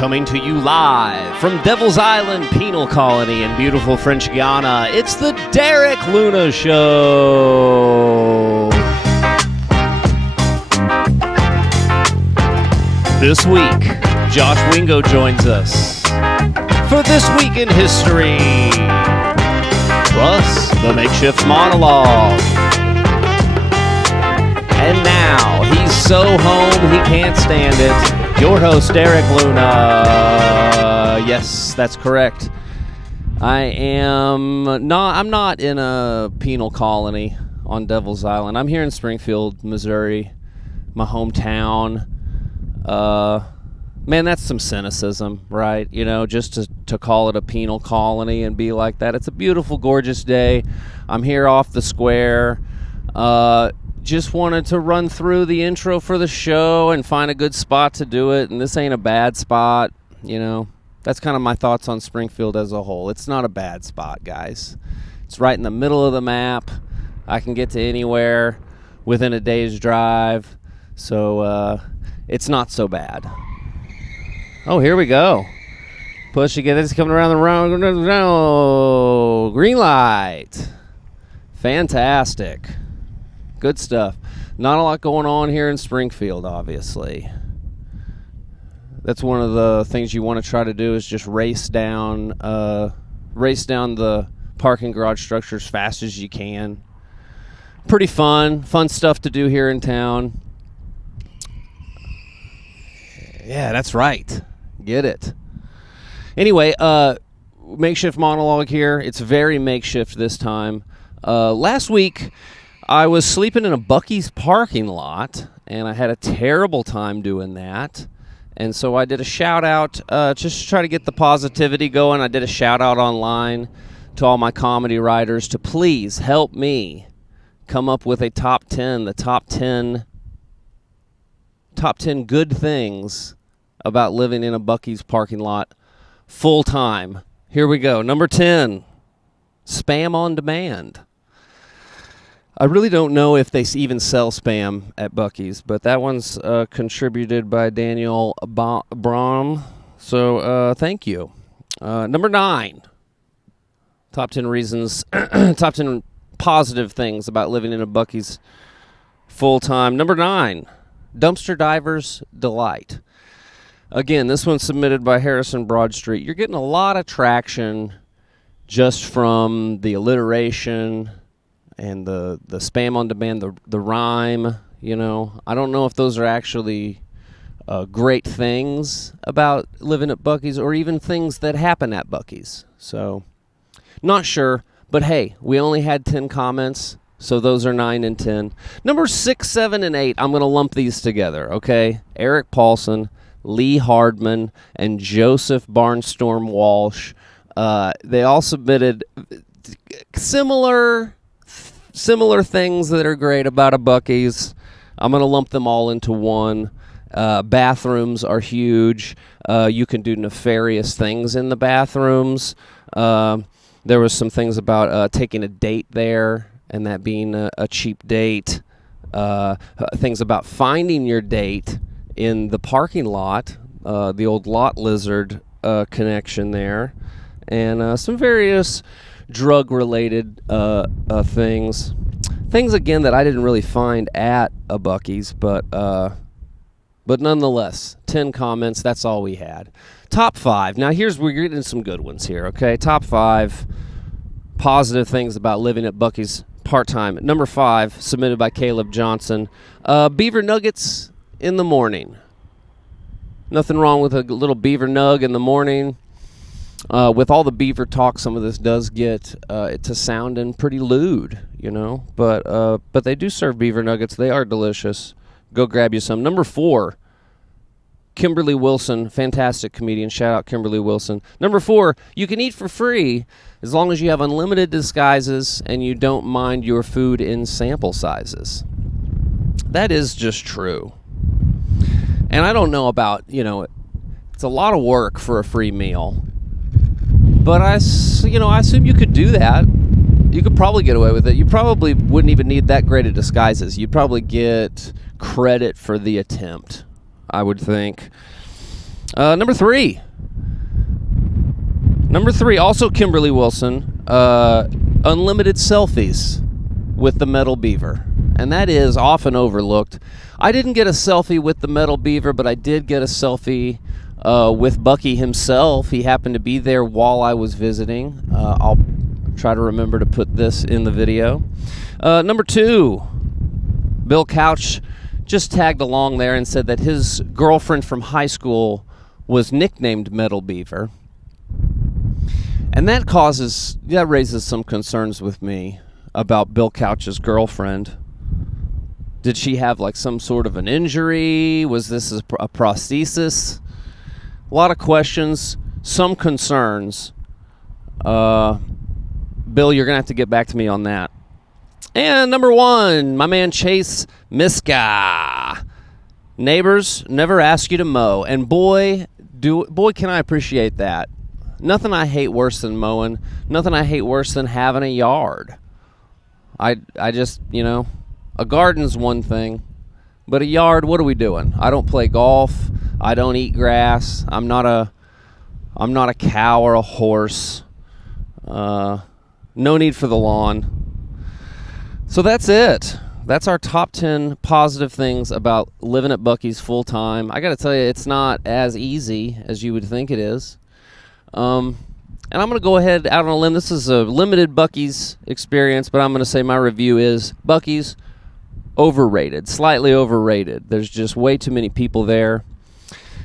Coming to you live from Devil's Island Penal Colony in beautiful French Guiana, it's the Derek Luna Show. This week, Josh Wingo joins us for This Week in History, plus the makeshift monologue. And now, he's so home he can't stand it. Your host, Derek Luna. Yes, that's correct. I'm not in a penal colony on Devil's Island. I'm here in Springfield, Missouri, my hometown. Man, that's some cynicism, right? You know, just to call it a penal colony and be like that. It's a beautiful, gorgeous day. I'm here off the square. Just wanted to run through the intro for the show and find a good spot to do it, and this ain't a bad spot, you know. That's kind of my thoughts on Springfield as a whole. It's not a bad spot, guys. It's right in the middle of the map. I can get to anywhere within a day's drive, so it's not so bad. Oh, here we go. Push again. It's coming around the round. Green light. Fantastic. Good stuff. Not a lot going on here in Springfield, obviously. That's one of the things you want to try to do is just race down the parking garage structure as fast as you can. Pretty fun stuff to do here in town. Yeah, that's right. Get it. Anyway, makeshift monologue here. It's very makeshift this time. Last week, I was sleeping in a Buc-ee's parking lot, and I had a terrible time doing that. And so I did a shout-out just to try to get the positivity going. I did a shout-out online to all my comedy writers to please help me come up with a top 10 good things about living in a Buc-ee's parking lot full-time. Here we go. Number 10, spam on demand. I really don't know if they even sell spam at Buc-ee's, but that one's contributed by Daniel Braum. So thank you. Number 9, top 10 reasons, top 10 positive things about living in a Buc-ee's full-time. Number 9, dumpster diver's delight. Again, this one's submitted by Harrison Broadstreet. You're getting a lot of traction just from the alliteration and the spam on demand, the rhyme, you know. I don't know if those are actually great things about living at Buc-ee's or even things that happen at Buc-ee's. So, not sure. But hey, we only had 10 comments, so those are 9 and 10. Number 6, 7, and 8, I'm going to lump these together, okay? Eric Paulson, Lee Hardman, and Joseph Barnstorm Walsh. They all submitted similar things that are great about a Buc-ee's. I'm going to lump them all into one. Bathrooms are huge. You can do nefarious things in the bathrooms. There was some things about taking a date there and that being a cheap date. Things about finding your date in the parking lot, the old lot lizard connection there, and some various drug-related things again that I didn't really find at a Buc-ee's, but nonetheless, 10 comments. That's all we had. Top 5. Now we're getting some good ones here. Okay, top 5 positive things about living at Buc-ee's part-time. Number 5, submitted by Caleb Johnson. Beaver nuggets in the morning. Nothing wrong with a little beaver nug in the morning. With all the beaver talk, some of this does get it to sounding pretty lewd, you know. But they do serve beaver nuggets. They are delicious. Go grab you some. Number 4, Kimberly Wilson, fantastic comedian. Shout out Kimberly Wilson. Number 4, you can eat for free as long as you have unlimited disguises and you don't mind your food in sample sizes. That is just true. And I don't know about, you know, it's a lot of work for a free meal. But I assume you could do that. You could probably get away with it. You probably wouldn't even need that great of disguises. You'd probably get credit for the attempt, I would think. Number three. Also Kimberly Wilson. Unlimited selfies with the metal beaver. And that is often overlooked. I didn't get a selfie with the metal beaver, but I did get a selfie with Bucky himself. He happened to be there while I was visiting. I'll try to remember to put this in the video. Number two, Bill Couch just tagged along there and said that his girlfriend from high school was nicknamed Metal Beaver. And that raises some concerns with me about Bill Couch's girlfriend. Did she have like some sort of an injury? Was this a prosthesis? A lot of questions, some concerns. Bill, you're going to have to get back to me on that. And number one, my man Chase Miska. Neighbors never ask you to mow. And boy, can I appreciate that. Nothing I hate worse than mowing. Nothing I hate worse than having a yard. I just, a garden's one thing, but a yard, what are we doing? I don't play golf. I don't eat grass. I'm not a cow or a horse. No need for the lawn. So that's it. That's our top 10 positive things about living at Buc-ee's full time. I got to tell you, it's not as easy as you would think it is. And I'm going to go ahead out on a limb. This is a limited Buc-ee's experience, but I'm going to say my review is Buc-ee's overrated, slightly overrated. There's just way too many people there.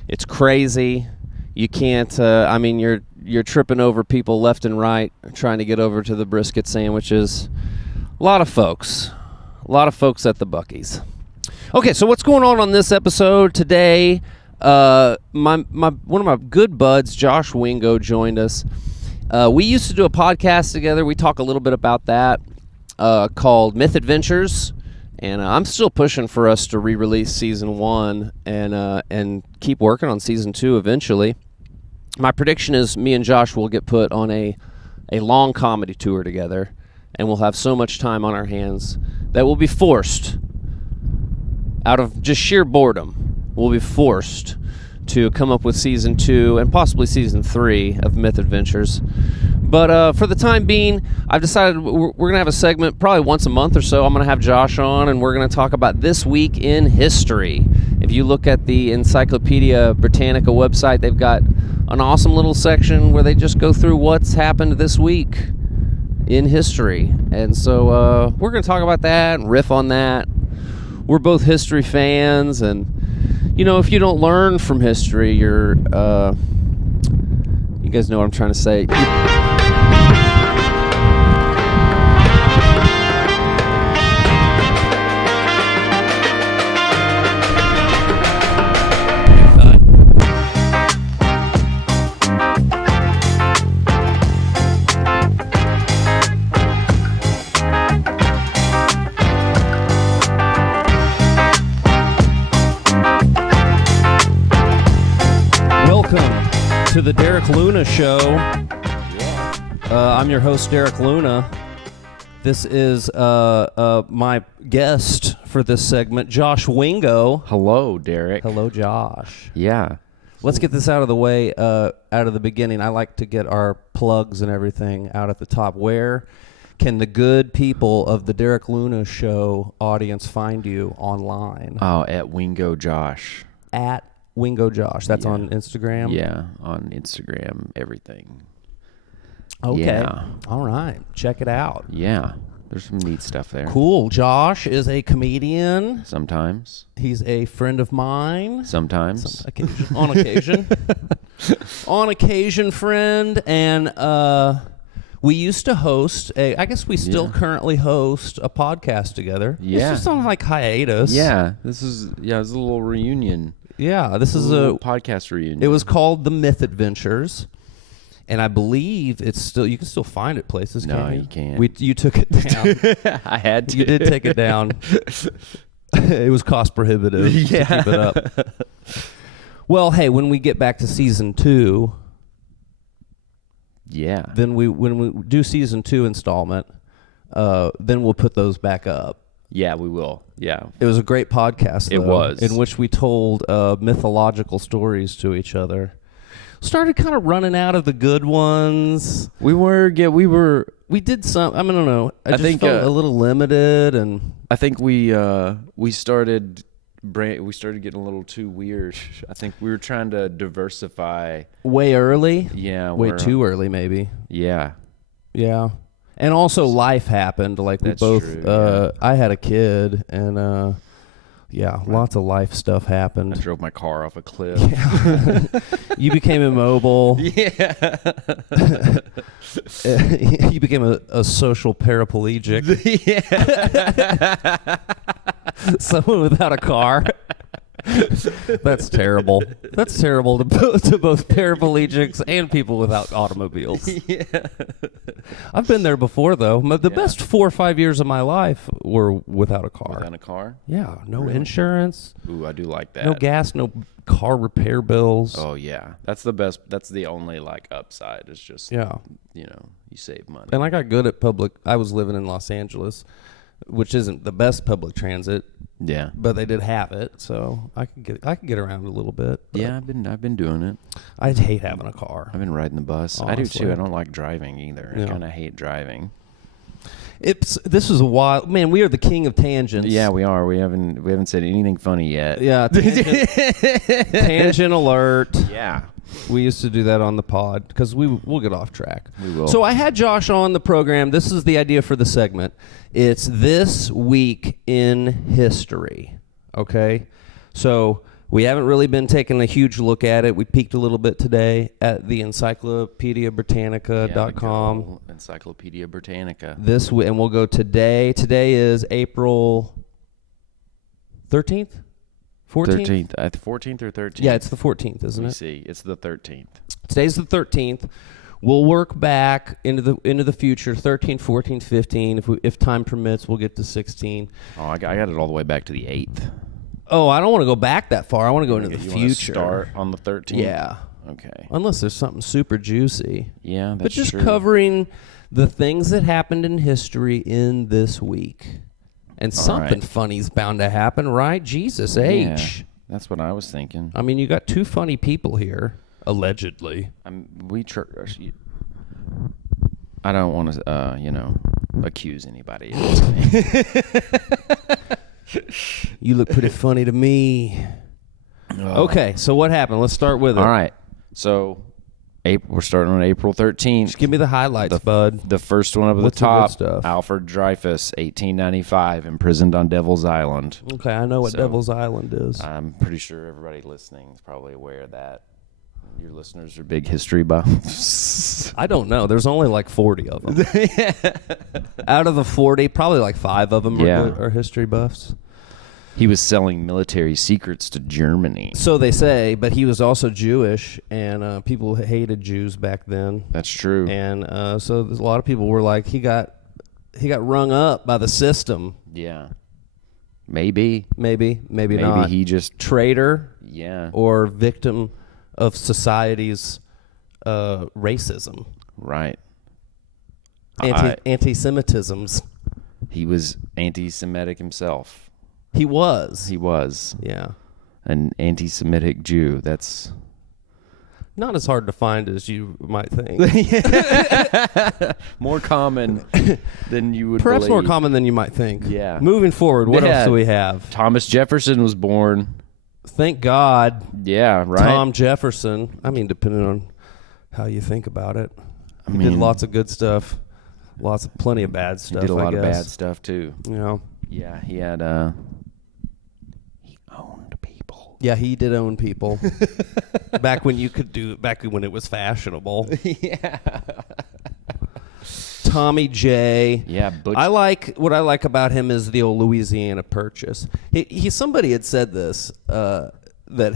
It's crazy. You can't, you're tripping over people left and right trying to get over to the brisket sandwiches. A lot of folks at the Buc-ee's. Okay, so what's going on this episode today? One of my good buds, Josh Wingo, joined us. We used to do a podcast together. We talk a little bit about that called Myth Adventures, and I'm still pushing for us to re-release season 1 and keep working on season 2 eventually. My prediction is me and Josh will get put on a long comedy tour together, and we'll have so much time on our hands that we'll be forced, out of just sheer boredom, we'll be forced to come up with season 2 and possibly season 3 of Myth Adventures. But for the time being, I've decided we're going to have a segment probably once a month or so. I'm going to have Josh on, and we're going to talk about this week in history. If you look at the Encyclopedia Britannica website, they've got an awesome little section where they just go through what's happened this week in history. And so we're going to talk about that and riff on that. We're both history fans, and if you don't learn from history, you guys know what I'm trying to say. To the Derek Luna Show. I'm your host, Derek Luna. This is my guest for this segment, Josh Wingo. Hello, Derek. Hello, Josh. Yeah. Let's get this out of the way, out of the beginning. I like to get our plugs and everything out at the top. Where can the good people of the Derek Luna Show audience find you online? Oh, at Wingo Josh. At Wingo Josh. That's on Instagram? Yeah, on Instagram, everything. Okay. Yeah. All right. Check it out. Yeah. There's some neat stuff there. Cool. Josh is a comedian. Sometimes. He's a friend of mine. Sometimes. On occasion. On occasion, friend. And we used to host I guess we still currently host a podcast together. Yeah. It's just on like hiatus. Yeah. It's a little reunion. Yeah, this is a podcast reunion. It was called The Myth Adventures, and I believe you can still find it places. No, you can't. You took it down. I had to. You did take it down. It was cost prohibitive to keep it up. Well, hey, when we get back to season 2, then when we do season 2 installment, then we'll put those back up. Yeah, we will. Yeah. It was a great podcast, though, It was. in which we told mythological stories to each other. Started kind of running out of the good ones. We We did some. I mean, I don't know. I just think, felt a little limited, and I think we started getting a little too weird. I think we were trying to diversify. way early. Yeah. Way too early, maybe. Yeah. Yeah. And also life happened. Like we That's both, true, yeah. I had a kid, and lots of life stuff I happened. drove my car off a cliff. You became immobile. Yeah. You became a social paraplegic. Yeah. Someone without a car. That's terrible. That's terrible to both paraplegics and people without automobiles. Yeah. I've been there before, though. The Yeah. best 4 or 5 years of my life were without a car. Without a car? Yeah, no Really? insurance, Ooh, I do like that. no gas, no car repair bills. Oh yeah. That's the best. That's the only like upside is just Yeah. you save money. And I got good at public. I was living in Los Angeles, which isn't the best public transit, Yeah. but they did have it, so I could get around a little bit. But Yeah, I've been doing it. I'd hate having a car. I've been riding the bus. I do Honestly. too. I don't like driving either. I Yeah. kind of hate driving. This was a while. Man, we are the king of tangents. Yeah, we are. We haven't said anything funny yet. Yeah. Tangent alert. Yeah. We used to do that on the pod because we'll get off track. We will. So I had Josh on the program. This is the idea for the segment. It's This Week in History. Okay? So we haven't really been taking a huge look at it. We peeked a little bit today at the encyclopediabritannica.com. Yeah, Encyclopedia Britannica. And we'll go today. Today is April 13th? 14th? 14th or 13th? Yeah, it's the 14th, isn't Let me it? see. It's the 13th. Today's the 13th. We'll work back into the future, 13, 14, 15. If time permits, we'll get to 16. Oh, I got it all the way back to the 8th. Oh, I don't want to go back that far. I want to go into the You wanna future. start on the 13th? Yeah. Okay. Unless there's something super juicy. Yeah, that's But just true. covering the things that happened in history in this week. And something right. funny's bound to happen, right? Jesus H. Yeah, that's what I was thinking. I mean, you got two funny people here, allegedly. I don't want to, accuse anybody of anything. You look pretty funny to me. Okay, so what happened? Let's start with it. All right. So, we're starting on April 13th. Just give me the highlights, bud. The first one up at What's the the good top, stuff? Alfred Dreyfus, 1895, imprisoned on Devil's Island. Okay, I know what So, Devil's Island is. I'm pretty sure everybody listening is probably aware of that. Your listeners are big history buffs. I don't know. There's only like 40 of them. Out of the 40, probably like 5 of them are history buffs. He was selling military secrets to Germany. So they say, but he was also Jewish, and people hated Jews back then. That's true. And so there's a lot of people were like, he got rung up by the system. Yeah. Maybe Maybe not. Maybe he just, Traitor yeah. or victim of society's racism. Right. Anti-Semitisms. He was anti-Semitic himself. He was. He was Yeah. an anti-Semitic Jew. That's Not as hard to find as you might think. more common than you would Perhaps more believe. common than you might think. Yeah. Moving forward, what Yeah. else do we have? Thomas Jefferson was born. Thank God. Yeah, right. Tom Jefferson. I mean, depending on how you think about it. He did lots of good stuff. Plenty of bad stuff. He did a lot I of guess. bad stuff too. You know. Yeah, he had he owned people. Yeah, he did own people. Back when it was fashionable. Yeah. Tommy J. Yeah, Butch. What I like about him is the old Louisiana Purchase. Somebody had said this that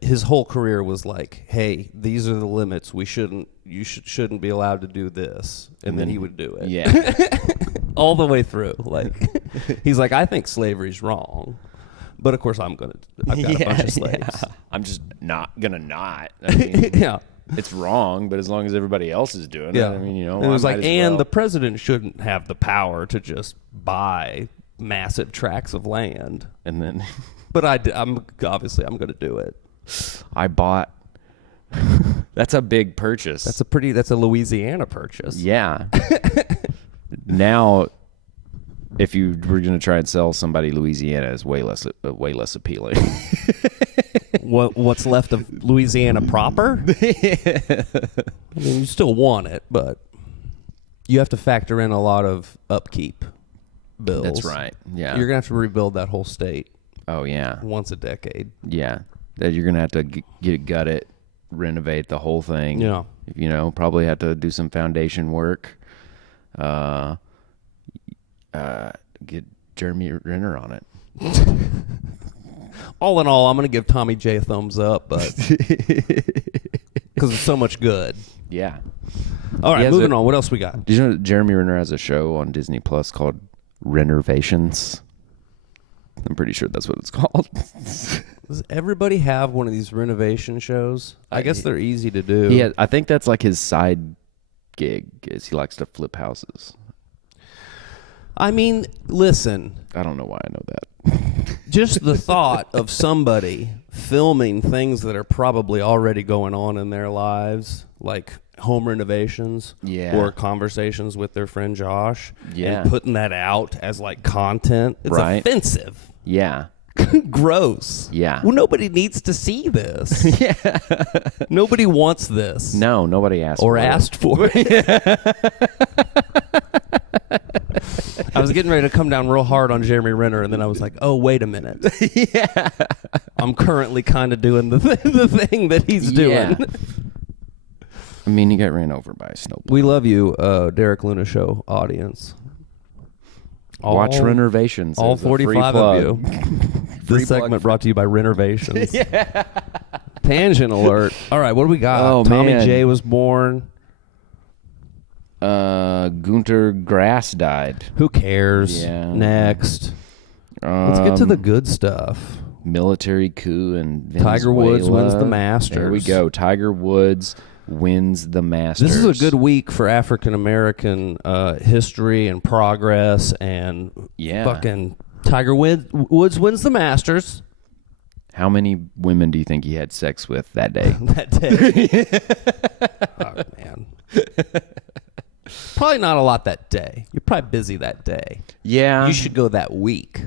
his whole career was like, hey, these are the limits. You shouldn't be allowed to do this, and then he would do it. Yeah. All the way through. Like he's like, I think slavery's wrong, but of course I've got a bunch of slaves. Yeah. I'm just not gonna not. I mean, Yeah. it's wrong, but as long as everybody else is doing Yeah. it, I mean, And it was like, and the president shouldn't have the power to just buy massive tracts of land. And then But I'm obviously I'm going to do it. I bought. That's a big purchase. That's a Louisiana purchase. Yeah. Now, if you were going to try and sell somebody Louisiana, is way less appealing. What's left of Louisiana proper? I mean, you still want it, but you have to factor in a lot of upkeep bills. That's right. Yeah. You're gonna have to rebuild that whole state Oh yeah. once a decade. Yeah. That you're gonna have to get it gutted, renovate the whole thing. Yeah. You know, probably have to do some foundation work. Get Jeremy Renner on it. All in all, I'm gonna give Tommy J a thumbs up, but because it's so much good. Yeah. All He right, has moving on. What else we got? Did you know that Jeremy Renner has a show on Disney Plus called Renovations? I'm pretty sure that's what it's called. Does everybody have one of these renovation shows? I guess they're easy to do. Yeah, I think that's like his side gig. Is he likes to flip houses. I mean, listen. I don't know why I know that. Just the thought of somebody filming things that are probably already going on in their lives, like home renovations Yeah. or conversations with their friend Josh, Yeah. and putting that out as like content. It's Right. offensive. Yeah. Gross. Yeah. Well, nobody needs to see this. Yeah. Nobody wants this. No, nobody asked Or for it. asked for it. I was getting ready to come down real hard on Jeremy Renner, and then I was like, "Oh, wait a minute! Yeah. I'm currently kind of doing the thing that he's doing." Yeah. I mean, he got ran over by a snowball. We love you, Derek Luna Show audience. Watch Renovations. All as a free 45 plug. of you. Free This plug segment for- brought to you by Renovations. Tangent alert. All right, what do we got? Oh, Tommy man. J was born. Gunter Grass died. Who cares? Yeah. Next. Let's get to the good stuff. Military coup in Venezuela. Tiger Woods wins the Masters. There we go. Tiger Woods wins the Masters. This is a good week for African American history and progress, and Yeah. fucking Tiger Woods wins the Masters How many women do you think he had sex with that day? that day. Oh man, probably not a lot that day. You're probably busy that day. Yeah. You should go that week.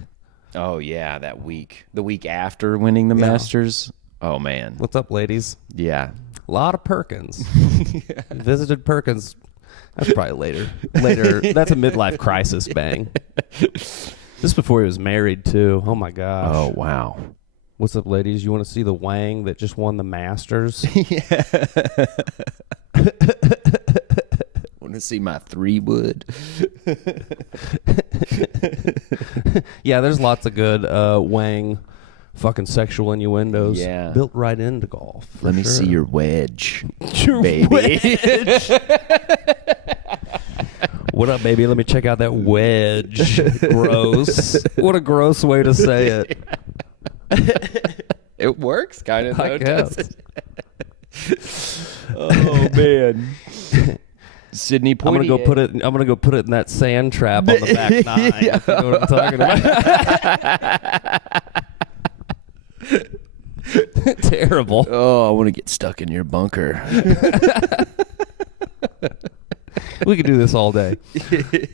Oh, yeah, that week. The week after winning the Yeah. Masters. Oh, man. What's up, ladies? Yeah. A lot of Perkins. Visited Perkins. That's probably later. That's a midlife crisis bang. This before he was married too. Oh my gosh. Oh, wow. What's up, ladies? You want to see the Wang that just won the Masters? Want to see my 3-wood? Yeah, there's lots of good Wang fucking sexual innuendos. Yeah. Built right into golf. for Let me sure. see your wedge, Your baby. wedge. What up, baby? Let me check out that wedge. Gross. What a gross way to say it. It works, kind of. I guess. Oh man, Sidney I'm Poitier. gonna go put it in that sand trap on the back nine. Yeah. You know what I'm talking about? Terrible. Oh, I want to get stuck in your bunker. We could do this all day.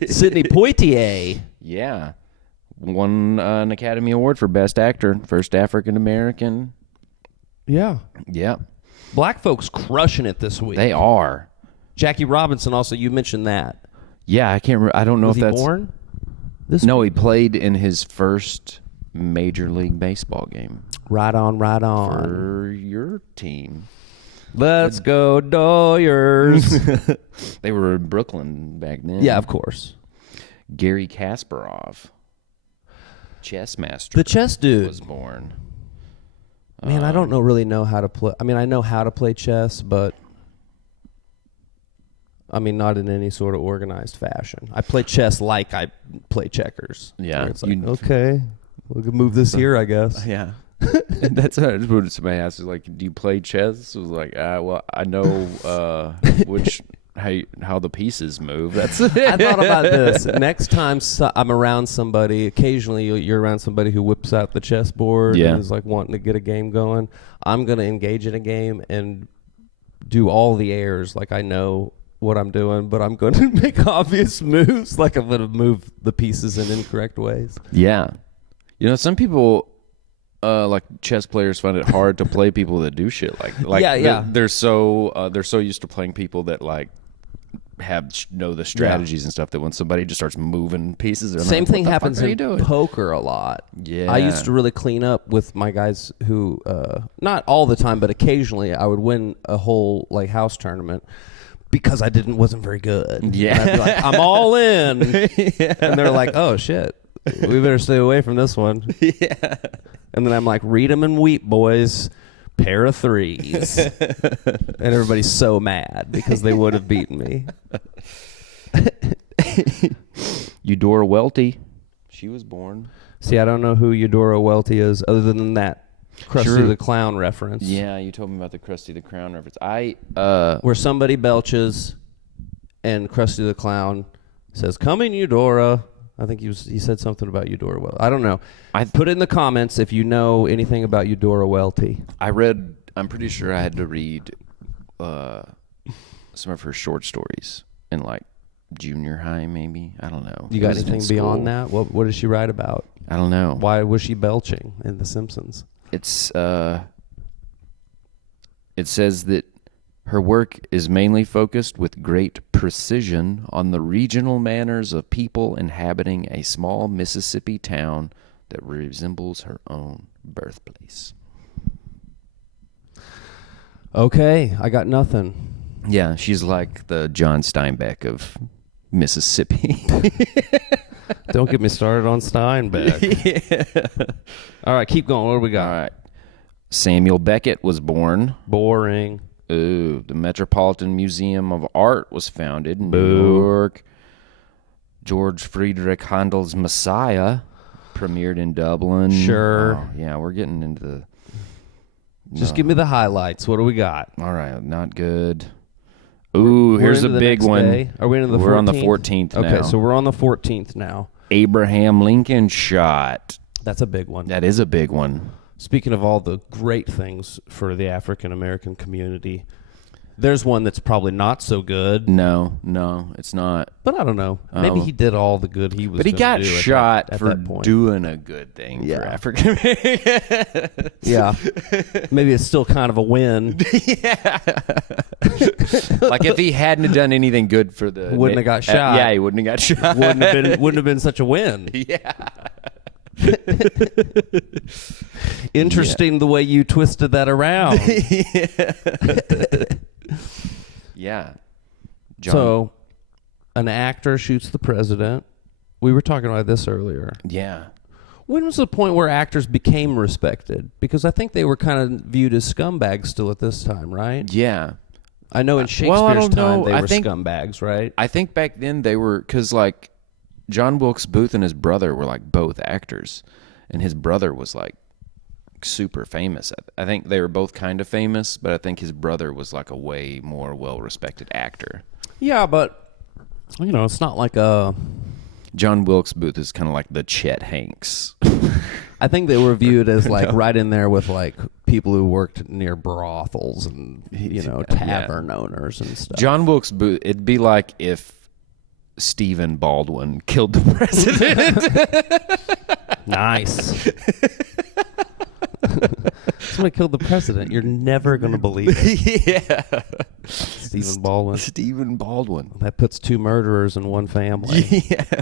Sidney Poitier. Yeah, won an Academy Award for Best Actor, first African American. Yeah. Yeah, Black folks crushing it this week. they are. Jackie Robinson also, you mentioned that. Yeah, I can't. I don't know Was if he that's born? This No, he played in his first Major League Baseball game Right on, right on. for your team. Let's go Doyers. They were in Brooklyn back then. Yeah, of course. Gary Kasparov, chess master, The chess dude. was born. Man, I don't really know how to play. I mean, I know how to play chess, but I mean, not in any sort of organized fashion. I play chess like I play checkers. Yeah, Where it's like, you- okay, we can move this here, I guess. Yeah. That's what somebody asked. Is like, do you play chess? I was like, well, I know which how the pieces move. That's I thought about this. Next time I'm around somebody, occasionally you're around somebody who whips out the chessboard Yeah. and is like wanting to get a game going. I'm going to engage in a game and do all the airs like I know what I'm doing, but I'm going to make obvious moves, like I'm going to move the pieces in incorrect ways. Yeah. You know, some people, like chess players, find it hard to play people that do shit like Yeah. They're so used to playing people that like know the strategies and stuff that when somebody just starts moving pieces, they're Same like, thing what the happens fuck are you in doing? poker a lot. Yeah. I used to really clean up with my guys who, not all the time, but occasionally I would win a whole like house tournament because I wasn't very good. Yeah. And I'd be like, I'm all in. And they're like, oh shit, we better stay away from this one. Yeah. And then I'm like, read 'em and weep, boys. Pair of threes. And everybody's so mad because they would have beaten me. Eudora Welty, she was born. See, I don't know who Eudora Welty is other than that Krusty Sure. the Clown reference. Yeah, you told me about the Krusty the Clown reference. Where somebody belches and Krusty the Clown says, "Coming, Eudora." I think he said something about Eudora Welty. I don't know. Put it in the comments if you know anything about Eudora Welty. I'm pretty sure I had to read some of her short stories in like junior high, maybe. I don't know. You It got was in anything school. beyond that? What did she write about? I don't know. Why was she belching in The Simpsons? It says that her work is mainly focused with great precision on the regional manners of people inhabiting a small Mississippi town that resembles her own birthplace. Okay, I got nothing. Yeah, she's like the John Steinbeck of Mississippi. Don't get me started on Steinbeck. All right, keep going. What do we All got? right. Samuel Beckett was born. Boring. Ooh, the Metropolitan Museum of Art was founded in Boo. New York. George Friedrich Handel's Messiah premiered in Dublin. Sure. Oh, yeah, we're getting into the... Just give me the highlights. What do we got? All right, not good. Ooh, here's a into the big next one. day? Are we into the 14th? We're on the 14th now. Okay, so we're on the 14th now. Abraham Lincoln shot. That's a big one. That is a big one. Speaking of all the great things for the African American community, there's one that's probably not so good. No, it's not. But I don't know. Maybe he did all the good he was. But he gonna got do shot at for that point. doing a good thing for Yeah. African Americans. Yeah, maybe it's still kind of a win. Like if he hadn't have done anything good for the Wouldn't have got shot. Yeah, he wouldn't have got shot. wouldn't have been such a win. Yeah. Interesting the way you twisted that around. Yeah. John, So, an actor shoots the president. We were talking about this earlier. yeah. When was the point where actors became respected? Because I think they were kind of viewed as scumbags still at this time, right? Yeah. I know in Shakespeare's Well, I don't time know. they I were think- scumbags, right? I think back then they were, because like John Wilkes Booth and his brother were like both actors, and his brother was like super famous. I think they were both kind of famous, but I think his brother was like a way more well-respected actor. Yeah, but it's not like a. John Wilkes Booth is kind of like the Chet Hanks. I think they were viewed as like right in there with like people who worked near brothels and tavern owners and stuff. John Wilkes Booth, it'd be like if Stephen Baldwin killed the president. Nice. Somebody killed the president. You're never going to believe it. Yeah. Stephen Baldwin. Stephen Baldwin. That puts two murderers in one family. Yeah.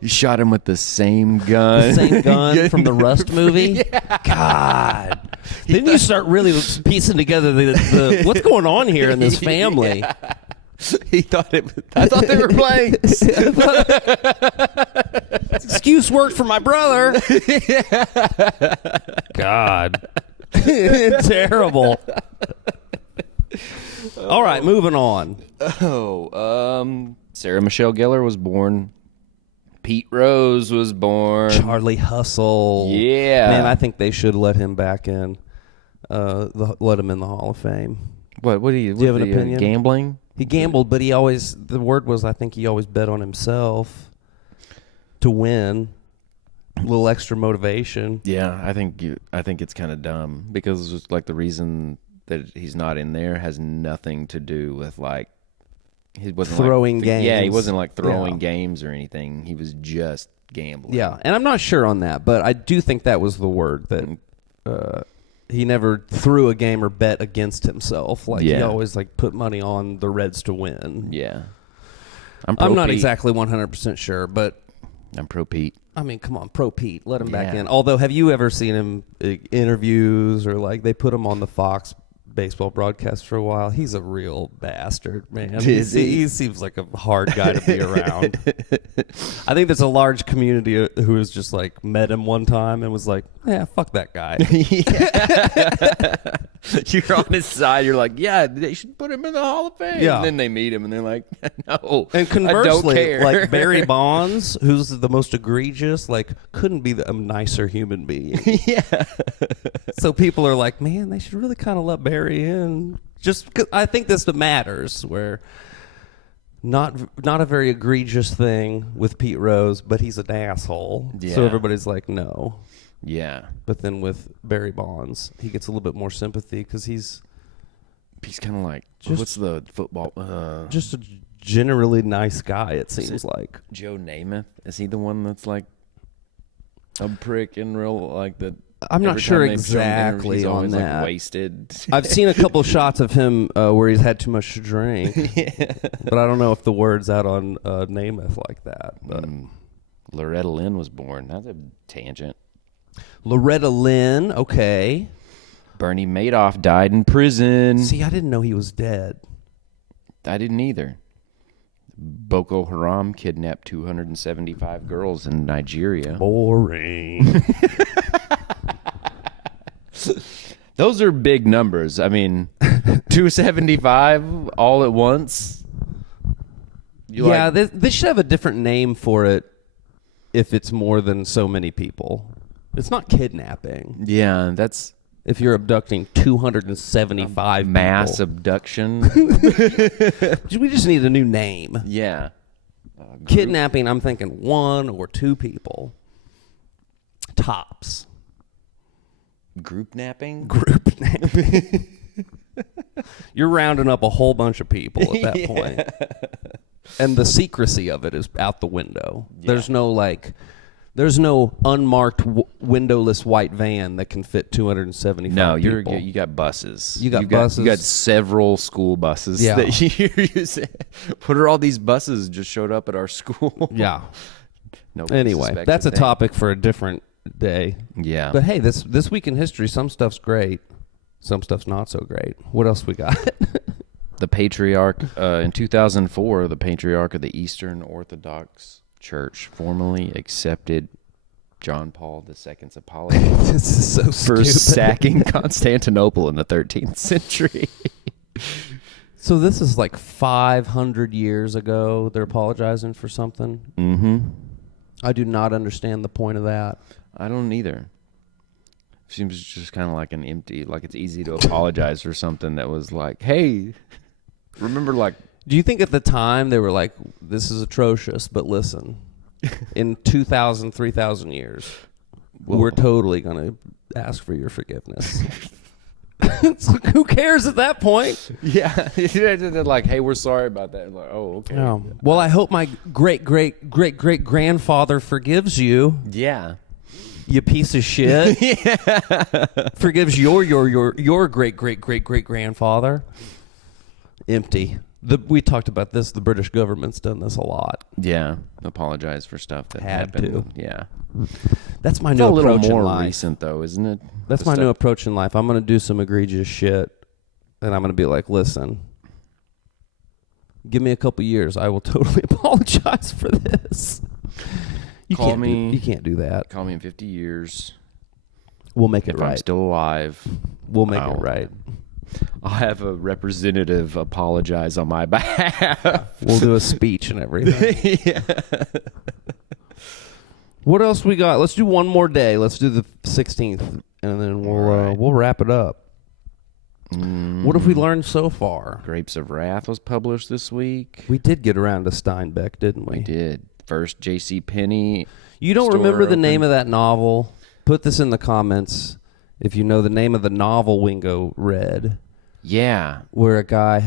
You shot him with the same gun. The same gun from the Rust movie? Yeah. God. Then you start really piecing together the what's going on here in this family. Yeah. I thought they were playing. Excuse worked for my brother. God. Terrible. All right, moving on. Sarah Michelle Gellar was born. Pete Rose was born. Charlie Hustle. Yeah. Man, I think they should let him back in. Let him in the Hall of Fame. What do you have an opinion? Gambling? He gambled, but the word was, I think he always bet on himself to win. A little extra motivation. Yeah, I think it's kind of dumb because it's like the reason that he's not in there has nothing to do with like he wasn't throwing like, games. Yeah, he wasn't like throwing games or anything. He was just gambling. Yeah, and I'm not sure on that, but I do think that was the word that he never threw a game or bet against himself. Like he always like put money on the Reds to win. Yeah, I'm not exactly 100% sure, but I'm pro Pete. I mean, come on, pro Pete, let him back in. Although, have you ever seen him interviews or like they put him on the Fox baseball broadcast for a while? He's a real bastard, man. He seems like a hard guy to be around. I think there's a large community who has just like met him one time and was like, yeah, fuck that guy. You're on his side. You're like, yeah, they should put him in the Hall of Fame. Yeah. And then they meet him and they're like, no, And I don't conversely, care. like Barry Bonds, who's the most egregious, like couldn't be a nicer human being. Yeah. So people are like, man, they should really kind of let Barry in. Just because I think this matters, where not a very egregious thing with Pete Rose, but he's an asshole. Yeah. So everybody's like, no. Yeah. But then with Barry Bonds, he gets a little bit more sympathy because he's kind of like, Just- what's the football? just a generally nice guy, it seems like. Joe Namath? Is he the one that's like a prick and real like that? I'm not every sure time they've shown him, exactly he's on always, that. Like, wasted. I've seen a couple shots of him where he's had too much to drink, but I don't know if the word's out on Namath like that. But Loretta Lynn was born. That's a tangent. Loretta Lynn, okay. Bernie Madoff died in prison. See, I didn't know he was dead. I didn't either. Boko Haram kidnapped 275 girls in Nigeria. Boring. Those are big numbers. I mean, 275 all at once. They should have a different name for it if it's more than so many people. It's not kidnapping. Yeah, that's If you're abducting 275 mass people. abduction. We just need a new name. Yeah. Kidnapping, I'm thinking 1 or 2 people. Tops. Group napping? Group napping. You're rounding up a whole bunch of people at that point. And the secrecy of it is out the window. Yeah. There's no unmarked windowless white van that can fit 275 people. You got buses. You got buses. You got several school buses. Yeah. That you say, what are all these buses just showed up at our school? Yeah. Nobody Anyway, suspects that's a thing. topic for a different day. Yeah. But hey, this week in history, some stuff's great. Some stuff's not so great. What else we got? The patriarch, in 2004, the patriarch of the Eastern Orthodox Church formally accepted John Paul II's apology This is so for stupid. sacking Constantinople in the 13th century. So this is like 500 years ago. They're apologizing for something. Mm-hmm. I do not understand the point of that. I don't either. Seems just kind of like an empty, like it's easy to apologize for something that was like, hey, remember like, Do you think at the time they were like, this is atrocious, but listen, in 2,000, 3,000 years, we're totally going to ask for your forgiveness? It's like, who cares at that point? yeah, they're like, hey, we're sorry about that. Like, oh, okay. Well, I hope my great-great-great-great-grandfather forgives you, Yeah. you piece of shit. Forgives your great-great-great-great-great-grandfather. Empty. We talked about this. The British government's done this a lot. Yeah. Apologize for stuff that Had happened. to. Yeah. That's my It's new a little approach more in life. recent, though, isn't it? That's The my new stuff- approach in life. I'm going to do some egregious shit, and I'm going to be like, listen, give me a couple years. I will totally apologize for this. You can't do that. Call me in 50 years. We'll make it If I'm right. still alive, We'll make Oh. it right. I'll have a representative apologize on my behalf. We'll do a speech and everything. What else we got? Let's do one more day. Let's do the 16th, and then All right. we'll wrap it up. What have we learned so far? Grapes of Wrath was published this week. We did get around to Steinbeck, didn't we? We did. First J.C. Penney. You don't store remember the open. name of that novel? Put this in the comments if you know the name of the novel Wingo read, Yeah. where a guy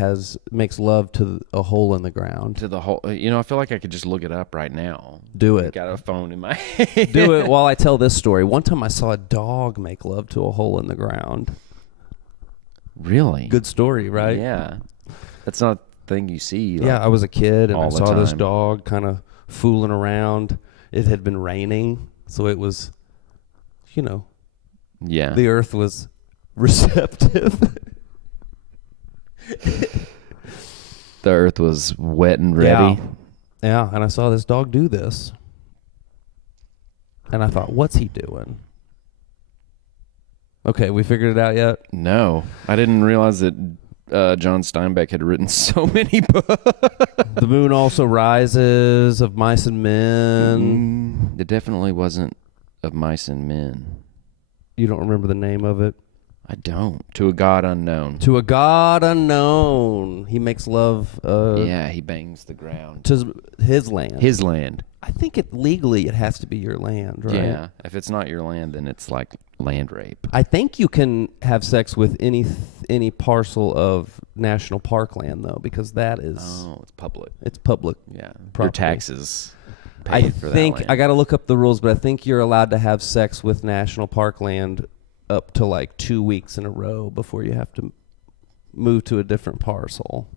makes love to a hole in the ground. To the whole, I feel like I could just look it up right now. Do I it. got a phone in my hand. Do it while I tell this story. One time I saw a dog make love to a hole in the ground. Really? Good story, right? Yeah. That's not a thing you see. Yeah, I was a kid and I all the saw this time. dog kind of fooling around. It had been raining, so it was, Yeah. the earth was receptive. The earth was wet and ready. Yeah, and I saw this dog do this. And I thought, what's he doing? Okay, we figured it out yet? No. I didn't realize that John Steinbeck had written so many books. The Moon Also Rises, Of Mice and Men. It definitely wasn't Of Mice and Men. You don't remember the name of it? I don't. To a God Unknown. To a God Unknown. He makes love Yeah, he bangs the ground. to his land. His land. I think legally it has to be your land, right? Yeah. If it's not your land, then it's like land rape. I think you can have sex with any parcel of national park land, though, because that is Oh, it's public. it's public. Yeah. Your Property. taxes I paid for that think land. I got to look up the rules, but I think you're allowed to have sex with national park land up to like 2 weeks in a row before you have to move to a different parcel.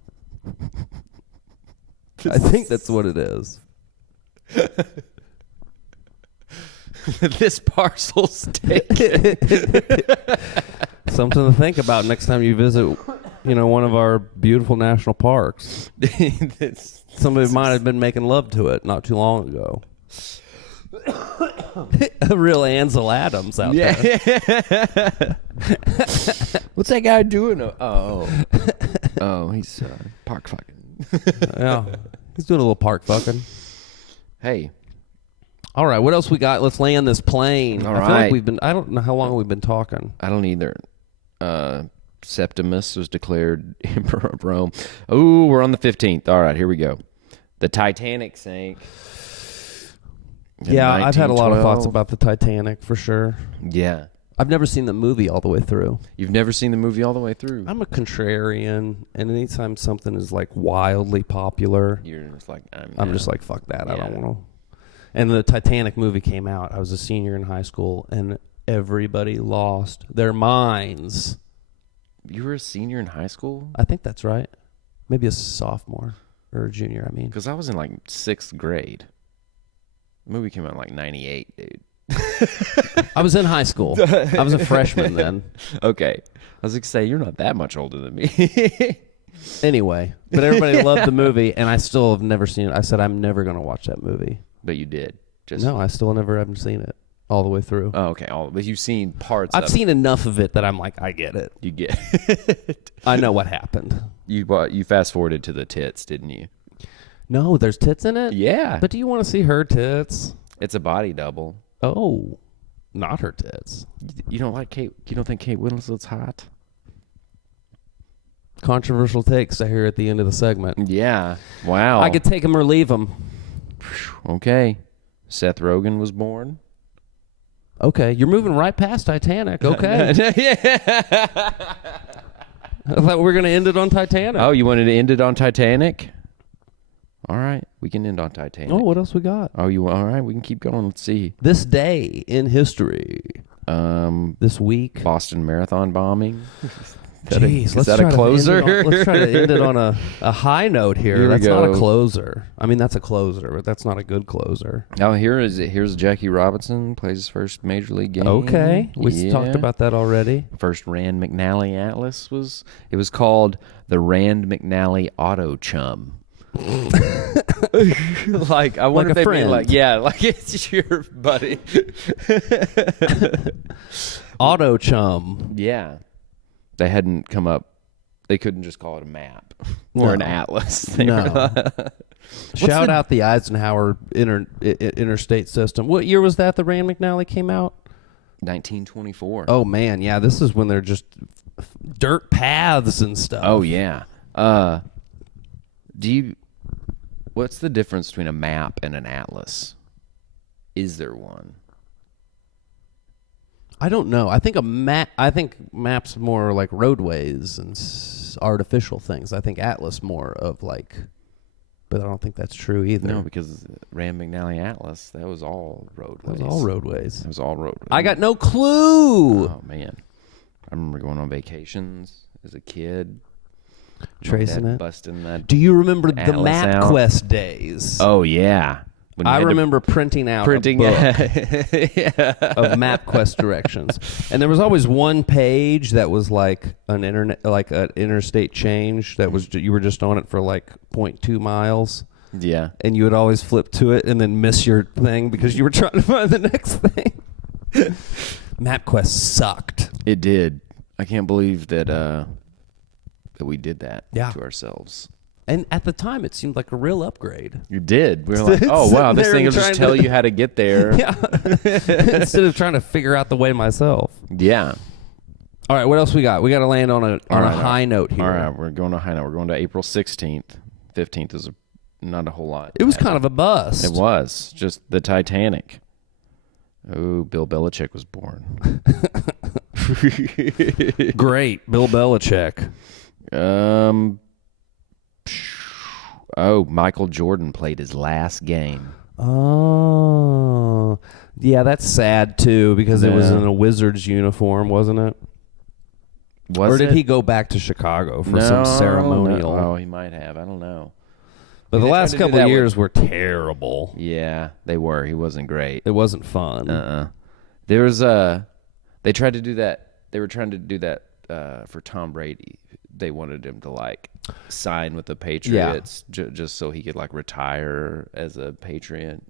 I think that's what it is. This parcel's taken. Something to think about next time you visit, one of our beautiful national parks. Somebody might have been making love to it not too long ago. A real Ansel Adams out there. What's that guy doing? Oh, he's park fucking. Yeah. He's doing a little park fucking. Hey, All right, what else we got? Let's land this plane. All I feel right. like I don't know how long we've been talking. I don't either. Septimus was declared Emperor of Rome. Oh, we're on the 15th. All right, here we go. The Titanic sank. in Yeah, I've had a lot of thoughts 1912. about the Titanic for sure. Yeah. I've never seen the movie all the way through. You've never seen the movie all the way through. I'm a contrarian, and anytime something is like wildly popular, You're just like, I'm just like, fuck that. I don't Yeah. want to. And the Titanic movie came out. I was a senior in high school, and everybody lost their minds. You were a senior in high school? I think that's right. Maybe a sophomore or a junior, I mean. Because I was in like 6th grade. The movie came out in like 98, dude. I was in high school. I was a freshman then. Okay. I was going to say, you're not that much older than me. Anyway, but everybody loved the movie, and I still have never seen it. I said I'm never going to watch that movie. But you did. No, I still never haven't seen it all the way through. Oh, okay. But you've seen parts I've of seen enough of it that I'm like, I get it. it. You get it. I know what happened. You fast forwarded to the tits, didn't you? No, there's tits in it? Yeah. But do you want to see her tits? It's a body double. Oh, not her tits. You don't like Kate? You don't think Kate Winslet's hot? Controversial takes I hear at the end of the segment. Yeah. Wow. I could take them or leave them. Okay. Seth Rogen was born. Okay, you're moving right past Titanic. Okay. I thought we were going to end it on Titanic. Oh, you wanted to end it on Titanic? All right, we can end on Titanic. Oh, what else we got? Oh, all right? We can keep going. Let's see. This day in history. This week. Boston Marathon bombing. Jeez, is that a closer? Let's try to end it on a high note here. Here we That's not a go. closer. I mean, that's a closer, but that's not a good closer. Oh, here's Jackie Robinson plays his first major league game. Okay, we Yeah. talked about that already. First Rand McNally Atlas was called the Rand McNally Auto Chum. Like I wonder Like a if they mean friend. like it's your buddy. Auto Chum. Yeah, they hadn't come up. They couldn't just call it a map or an No. atlas. No. Shout out the Eisenhower interstate system. What year was that the Rand McNally came out? 1924. Oh man, yeah, this is when they're just dirt paths and stuff. Oh yeah. What's the difference between a map and an atlas? Is there one? I don't know. I think I think maps more like roadways and artificial things. I think atlas more of like, but I don't think that's true either. No, because Rand McNally Atlas, that was all roadways. It was all roadways. It was all roadways. I got no clue. Oh man, I remember going on vacations as a kid. Tracing My dad it. Busting that. Do you remember the Atlas out. MapQuest days? Oh yeah. When you I had to- remember printing out a book of MapQuest directions, and there was always one page that was like an interstate change that was you were just on it for like 0.2 miles, Yeah. and you would always flip to it and then miss your thing because you were trying to find the next thing. MapQuest sucked. It did. I can't believe that that we did that Yeah. to ourselves. And at the time, it seemed like a real upgrade. You did. We were like, oh wow, this There thing will trying just tell to- you how to get there. Yeah. Instead of trying to figure out the way myself. Yeah. All right, what else we got? We got to land on a high note here. All right, we're going to high note. We're going to April 16th. 15th is not a whole lot. It was kind of a bust. It was just the Titanic. Oh, Bill Belichick was born. Great, Bill Belichick. Oh, Michael Jordan played his last game. Oh, yeah, that's sad too because it was Yeah. in a Wizards uniform, wasn't it? Was Or did it? he go back to Chicago for some ceremonial? No. Oh, he might have. I don't know. But the They tried last to do couple that of with- years were terrible. Yeah, they were. He wasn't great. It wasn't fun. There was they tried to do that. They were trying to do that for Tom Brady. They wanted him to like sign with the Patriots just so he could like retire as a Patriot.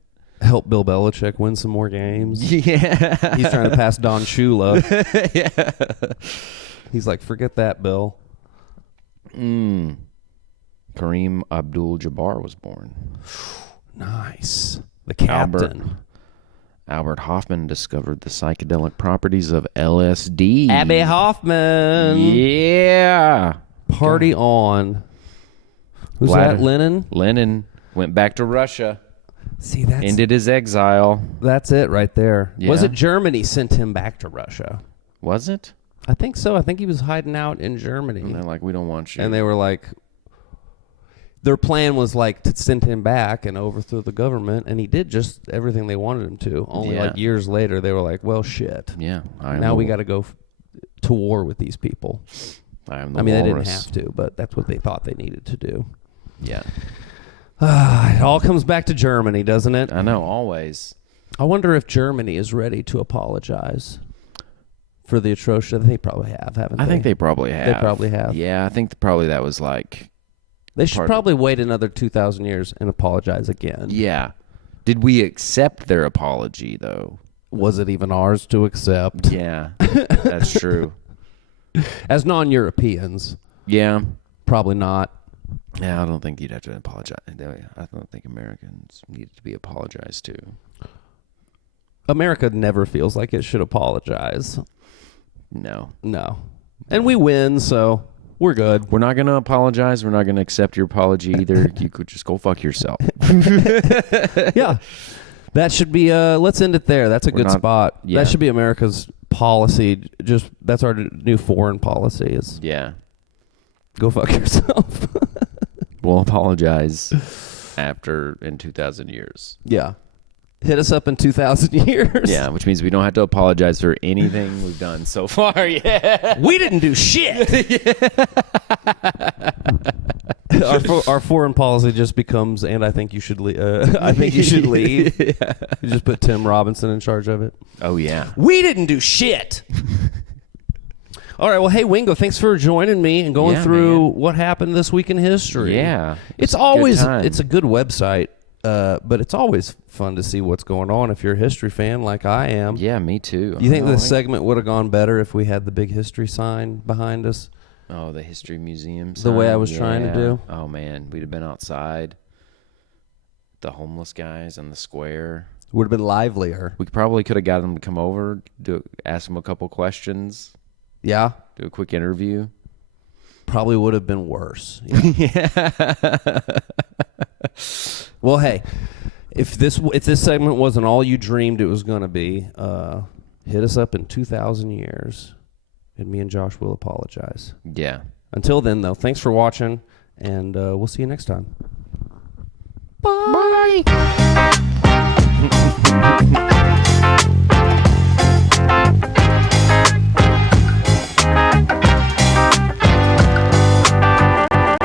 Help Bill Belichick win some more games. Yeah, He's trying to pass Don Shula. yeah. He's like, forget that, Bill. Kareem Abdul-Jabbar was born. Nice. The captain. Albert Hoffman discovered the psychedelic properties of LSD. Abby Hoffman. Yeah. Party on. Who's that? Lennon? Lenin went back to Russia. See, Ended his exile. that's it right there. Yeah. Was it Germany sent him back to Russia? Was it? I think so. I think he was hiding out in Germany. And they're like, we don't want you. And they were like, their plan was like to send him back and overthrow the government, and he did just everything they wanted him to. Only like years later, they were like, well, shit. Yeah. Now we got to go to war with these people. I mean, they didn't have to, but that's what they thought they needed to do. Yeah. It all comes back to Germany, doesn't it? I know, always. I wonder if Germany is ready to apologize for the atrocious. They probably have, haven't they? I think they probably have. They probably have. Yeah, I think probably that was like... They should probably wait another 2,000 years and apologize again. Yeah. Did we accept their apology, though? Was it even ours to accept? Yeah, that's true. As non-Europeans, Yeah. probably not. Yeah, I don't think you'd have to apologize. I don't think Americans need to be apologized to. America never feels like it should apologize. No. No. And we win, so we're good. We're not going to apologize. We're not going to accept your apology either. You could just go fuck yourself. Yeah. That should be, let's end it there. That's a good spot. Yeah. That should be America's policy. Just, that's our new foreign policy is Yeah. go fuck yourself. We'll apologize in 2,000 years. Yeah. Hit us up in 2,000 years. Yeah, which means we don't have to apologize for anything we've done so far. Yeah. We didn't do shit. Our foreign policy just becomes, and I think you should leave. I think you should leave. Yeah. You just put Tim Robinson in charge of it. Oh, yeah. We didn't do shit. All right. Well, hey, Wingo, thanks for joining me and going through what happened this week in history. Yeah. It's always it's a good website, but it's always fun to see what's going on if you're a history fan like I am. Yeah, me too. You think this segment would have gone better if we had the big history sign behind us? Oh, the History Museum The way I sign? was trying to do? Oh, man. We'd have been outside. The homeless guys on the square. Would have been livelier. We probably could have got them to come over, ask them a couple questions, Yeah. do a quick interview. probably would have been worse. Yeah. Well, hey, if this segment wasn't all you dreamed it was going to be, hit us up in 2,000 years, and me and Josh will apologize. Yeah. Until then, though, thanks for watching, and we'll see you next time. Bye.